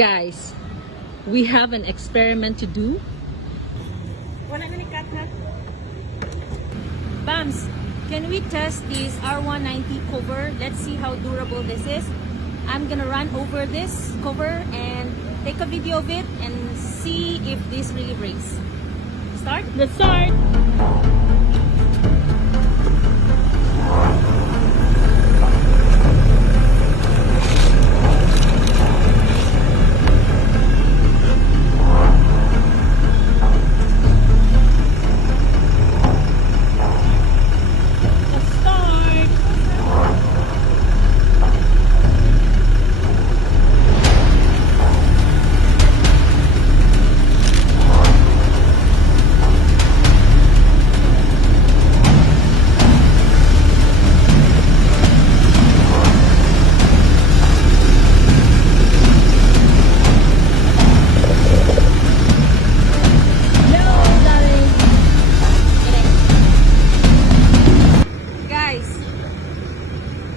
Guys, we have an experiment to do. Wala na ni Kat na. Bams, can we test this R190 cover? Let's see how durable this is. I'm gonna run over this cover and take a video of it and see if this really breaks. Start? Let's start.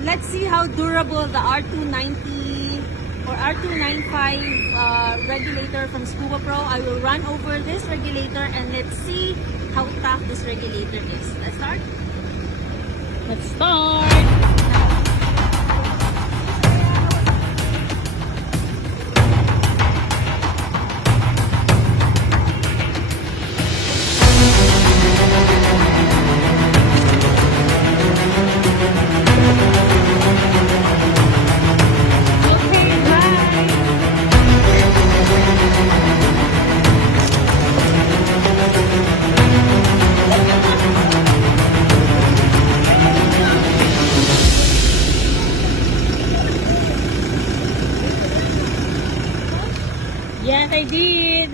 Let's see how durable the R290 or R295 regulator from Scuba Pro. I will run over this regulator and let's see how tough this regulator is. Let's start. Let's start. Yes, I did.